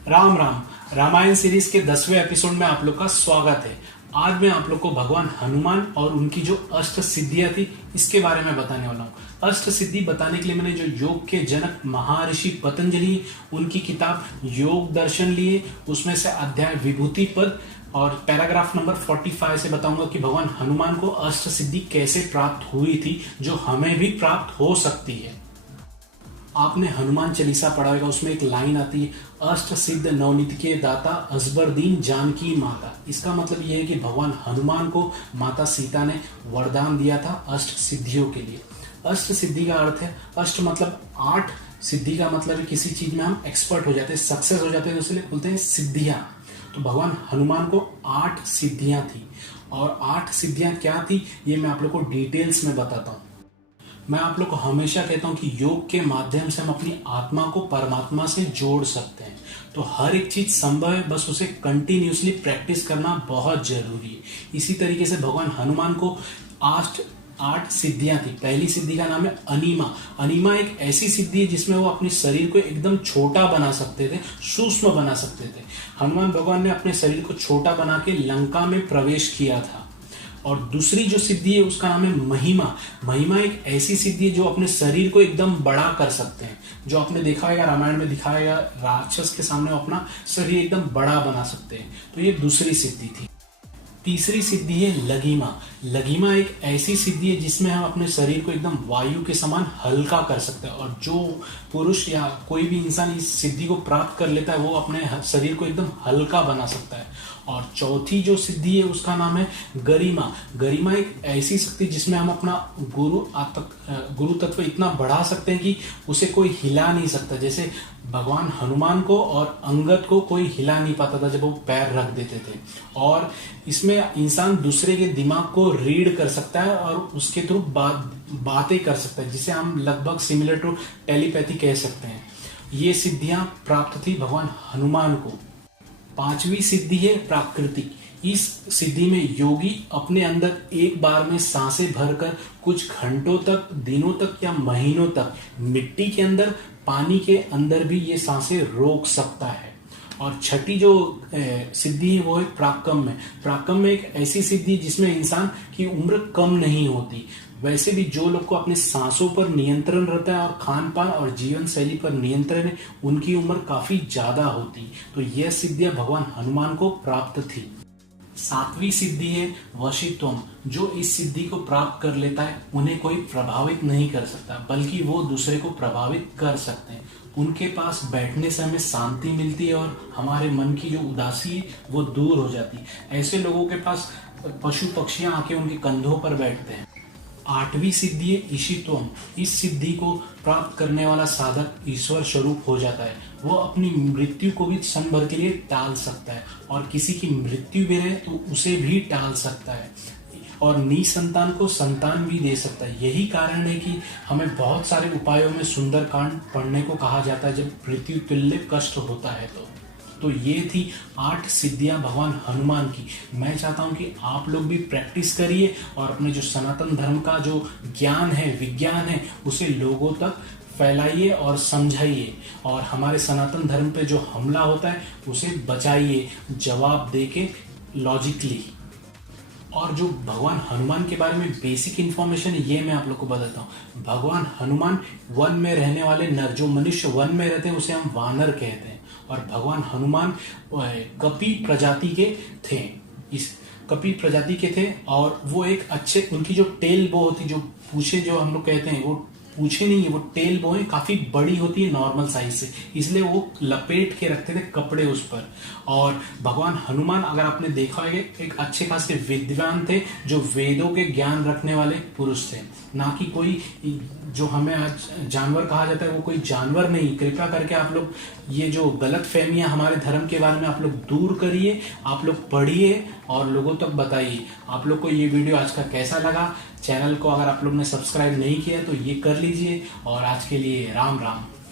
Ram Ram. Ramayan series के 10वें episode में आप लोग का स्वागत है। आज मैं आप लोग को भगवान हनुमान और उनकी जो अष्ट सिद्धियां थी इसके बारे में बताने वाला हूँ। अष्ट सिद्धि बताने के लिए मैंने जो योग के जनक महर्षि पतंजलि उनकी किताब योग दर्शन लिए, उसमें से अध्याय विभूति पद और पैराग्राफ नंबर 45 से बताऊंगा कि भगवान हनुमान को अष्ट सिद्धि कैसे प्राप्त हुई थी, जो हमें भी प्राप्त हो सकती है। आपने हनुमान चालीसा पढ़ा होगा, उसमें एक लाइन आती है, अष्ट सिद्ध नवनीत के दाता असबरदीन जानकी माता। इसका मतलब यह है कि भगवान हनुमान को माता सीता ने वरदान दिया था अष्ट सिद्धियों के लिए। अष्ट सिद्धि का अर्थ है, अष्ट मतलब 8, सिद्धि का मतलब है किसी चीज में हम एक्सपर्ट हो जाते हैं, सक्सेस हो जाते हैं, तो इसलिए बोलते हैं सिद्धियां। तो भगवान हनुमान को 8 सिद्धियां थी, और 8 सिद्धियां क्या थी ये मैं आप लोग को डिटेल्स में बताता हूँ। मैं आप लोग को हमेशा कहता हूं कि योग के माध्यम से हम अपनी आत्मा को परमात्मा से जोड़ सकते हैं। तो हर एक चीज संभव है, बस उसे कंटिन्यूसली प्रैक्टिस करना बहुत जरूरी है। इसी तरीके से भगवान हनुमान को 8 सिद्धियां थी। पहली सिद्धि का नाम है अनीमा। अनीमा एक ऐसी सिद्धि है जिसमें वो अपने शरीर को एकदम छोटा बना सकते थे, सूक्ष्म बना सकते थे। हनुमान भगवान ने अपने शरीर को छोटा बना के लंका में प्रवेश किया था। और दूसरी जो सिद्धि है उसका नाम है महिमा। महिमा एक ऐसी सिद्धि है जो अपने शरीर को एकदम बड़ा कर सकते हैं। जो आपने देखा होगा रामायण में दिखाया गया, राक्षस के सामने अपना शरीर एकदम बड़ा बना सकते हैं। तो ये दूसरी सिद्धि थी। तीसरी सिद्धि है लघिमा। लघिमा एक ऐसी सिद्धि है जिसमें हम अपने शरीर को एकदम वायु के समान हल्का कर सकते हैं, और जो पुरुष या कोई भी इंसान इस सिद्धि को प्राप्त कर लेता है वो अपने शरीर को एकदम हल्का बना सकता है। और चौथी जो सिद्धि है उसका नाम है गरिमा। गरिमा एक ऐसी शक्ति जिसमें हम अपना गुरु तत्व इतना बढ़ा सकते हैं कि उसे कोई हिला नहीं सकता। जैसे भगवान हनुमान को और अंगद को कोई हिला नहीं पाता था जब वो पैर रख देते थे। और इसमें इंसान दूसरे के दिमाग को रीड कर सकता है और उसके थ्रू बातें कर सकता है, जिसे हम लगभग सिमिलर टू टेलीपैथी कह सकते हैं। ये सिद्धियां प्राप्त थी भगवान हनुमान को। 5वीं सिद्धि है प्राकृतिक। इस सिद्धि में योगी अपने अंदर एक बार में सांसें भरकर कुछ घंटों तक, दिनों तक या महीनों तक मिट्टी के अंदर, पानी के अंदर भी ये सांसें रोक सकता है। और छठी जो सिद्धि है वो है प्राकम्य में। प्राकम्य में एक ऐसी सिद्धि जिसमें इंसान की उम्र कम नहीं होती। वैसे भी जो लोग को अपने सांसों पर नियंत्रण रहता है और खान पान और जीवन शैली पर नियंत्रण है, उनकी उम्र काफी ज्यादा होती। तो यह सिद्धियां भगवान हनुमान को प्राप्त थी। 7वीं सिद्धि है वशित्वम। जो इस सिद्धि को प्राप्त कर लेता है उन्हें कोई प्रभावित नहीं कर सकता, बल्कि वो दूसरे को प्रभावित कर सकते हैं। उनके पास बैठने से हमें शांति मिलती है और हमारे मन की जो उदासी है वो दूर हो जाती है। ऐसे लोगों के पास पशु पक्षियां आके उनके कंधों पर बैठते हैं। 8वीं सिद्धि है ईशित्वम। इस सिद्धि को प्राप्त करने वाला साधक ईश्वर स्वरूप हो जाता है। वो अपनी मृत्यु को भी क्षण भर के लिए टाल सकता है, और किसी की मृत्यु भी रहे तो उसे भी टाल सकता है, और निसंतान को संतान भी दे सकता है। यही कारण है कि हमें बहुत सारे उपायों में सुंदरकांड पढ़ने को कहा जाता है जब मृत्यु तुल्य कष्ट होता है। तो ये थी 8 सिद्धियां भगवान हनुमान की। मैं चाहता हूं कि आप लोग भी प्रैक्टिस करिए और अपने जो सनातन धर्म का जो ज्ञान है, विज्ञान है, उसे लोगों तक फैलाइए और समझाइए, और हमारे सनातन धर्म पे जो हमला होता है उसे बचाइए, जवाब देके लॉजिकली। और जो भगवान हनुमान के बारे में बेसिक इंफॉर्मेशन है ये मैं आप लोग को बताता हूँ। भगवान हनुमान वन में रहने वाले नर, जो मनुष्य वन में रहते हैं उसे हम वानर कहते हैं। और भगवान हनुमान कपि प्रजाति के थे। इस कपि प्रजाति के थे, और वो एक अच्छे, उनकी जो टेल बो होती, जो पूछे जो हम लोग कहते हैं, वो पूछे नहीं है, वो टेल बोए काफी बड़ी होती है नॉर्मल साइज से, इसलिए वो लपेट के रखते थे कपड़े उस पर। और भगवान हनुमान, अगर आपने देखा होगा, एक अच्छे खासे विद्वान थे, जो वेदों के ज्ञान रखने वाले पुरुष थे। ना कि कोई जो हमें आज जानवर कहा जाता है वो कोई जानवर नहीं। कृपया करके आप लोग ये जो गलत फहमियां हमारे धर्म के बारे में आप लोग दूर करिए, आप लोग पढ़िए और लोगों तक बताइए। आप लोग को ये वीडियो आज का कैसा लगा? चैनल को अगर आप लोग ने सब्सक्राइब नहीं किया तो ये कर लीजिए। और आज के लिए राम राम।